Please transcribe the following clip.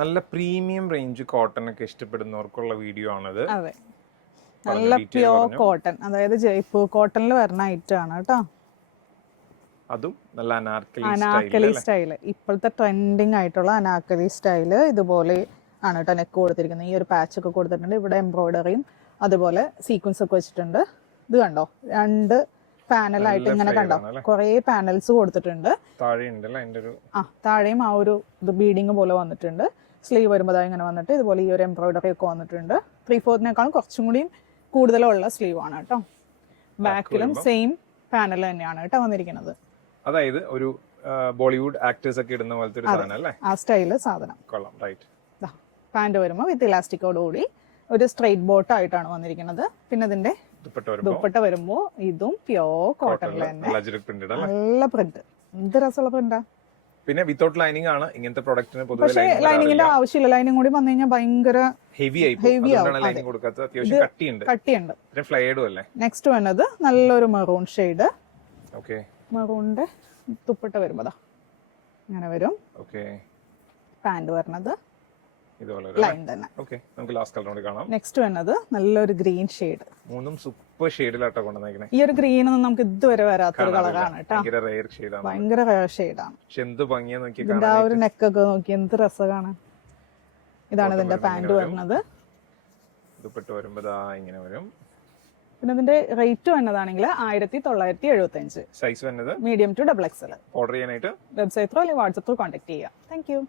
നല്ല premium range cotton ഒക്കെ ഇഷ്ടപ്പെടുന്നവർക്കുള്ള video ആണിത്. അതെ, നല്ല പ്യോർ കോട്ടൺ, അതായത് ജയ്പൂർ കോട്ടണിൽ വരുന്ന ഐറ്റം ആണ് കേട്ടോ. അതും നല്ല അനാർക്കലി സ്റ്റൈല്, ഇപ്പോഴത്തെ ട്രെൻഡിങ് ആയിട്ടുള്ള അനാർക്കലി സ്റ്റൈല്. ഇതുപോലെ ആണ് കേട്ടോ നെക്ക് കൊടുത്തിരിക്കുന്നത്. ഈ ഒരു പാച്ച് ഒക്കെ കൊടുത്തിട്ടുണ്ട്. ഇവിടെ എംബ്രോയിഡറിയും അതുപോലെ സീക്വൻസ് ഒക്കെ വെച്ചിട്ടുണ്ട്. ഇത് കണ്ടോ, 2 പാനലായിട്ട് ഇങ്ങനെ കണ്ടോ, കുറെ പാനൽസ് കൊടുത്തിട്ടുണ്ട്. താഴെയും ആ ഒരു ഇത് ബീഡിങ് പോലെ വന്നിട്ടുണ്ട്. സ്ലീവ് വരുമ്പോൾ ഇങ്ങനെ വന്നിട്ട് ഇതുപോലെ ഈ ഒരു എംബ്രോയിഡറി ഒക്കെ വന്നിട്ടുണ്ട്. 3/4 കുറച്ചും കൂടി കൂടുതലുള്ള സ്ലീവ് ആണ് കേട്ടോ. ബാക്കിലും സെയിം പാനൽ തന്നെയാണ് കേട്ടോ വന്നിരിക്കുന്നത്. അതായത് ഒരു ബോളിവുഡ് ആക്ടേഴ്സ് ഒക്കെ ഇടുന്ന പോലത്തെ ഒരു സാധനം അല്ലേ, ആ സ്റ്റൈല് സാധനം. കൊള്ളാം, റൈറ്റ്. പാന്റ് വരുമ്പോൾ വിത്ത് ഇലാസ്റ്റിക്കോടുകൂടി ഒരു സ്ട്രെയിറ്റ് ബോട്ട് ആയിട്ടാണ് വന്നിരിക്കുന്നത്. പിന്നെ ഇതിന്റെ ദുപ്പട്ട വരുമ്പോ ഇതും പ്യോർ കോട്ടണിൽ തന്നെ, നല്ല പ്രിന്റ്. എന്ത് രസമുള്ള പ്രിന്റാ. പിന്നെ വിത്തൗട്ട് ലൈനിങ് ആണ് ഇങ്ങനത്തെ പ്രൊഡക്റ്റിന്. പക്ഷേ ലൈനിങ്ങിന്റെ ആവശ്യമില്ല. ലൈനിങ് കൂടി വന്നു കഴിഞ്ഞാൽ ഭയങ്കര ഹെവി കട്ടിയുണ്ട്. നെക്സ്റ്റ് വന്നത് നല്ലൊരു മെറൂൺ ഷെയ്ഡ്. മെറൂണിന്റെ ദുപ്പട്ട വരുമ്പോ ഇങ്ങനെ വരും. പാന്റ് വരുന്നത് ലൈൻ തന്നെ. നെക്സ്റ്റ് വന്നത് നല്ലൊരു ഗ്രീൻ ഷെയ്ഡ്. ഈ ഒരു ഗ്രീൻ ഒന്നും നമുക്ക് ഇതുവരെ വരാത്തൊരു കളറാണ് കേട്ടോ. ഭയങ്കര റെയർ ഷെയ്ഡാണ്. ഇതിന്റെ ആ ഒരു നെക്കൊക്കെ നോക്കി എന്ത് രസമാണ്. ഇതാണ് ഇതിന്റെ പാന്റ് വരുന്നത്. പിന്നെ ഇതിന്റെ റേറ്റ് വന്നതാണെങ്കിൽ 1975. സൈസ് വന്നത് മീഡിയം ടു XXL. ഓർഡർ ചെയ്യാനായിട്ട് വെബ്സൈറ്റ് ത്രൂ അല്ലെങ്കിൽ വാട്സ്ആപ്പ് ത്രൂ കോൺടാക്ട് ചെയ്യുക. Thank you.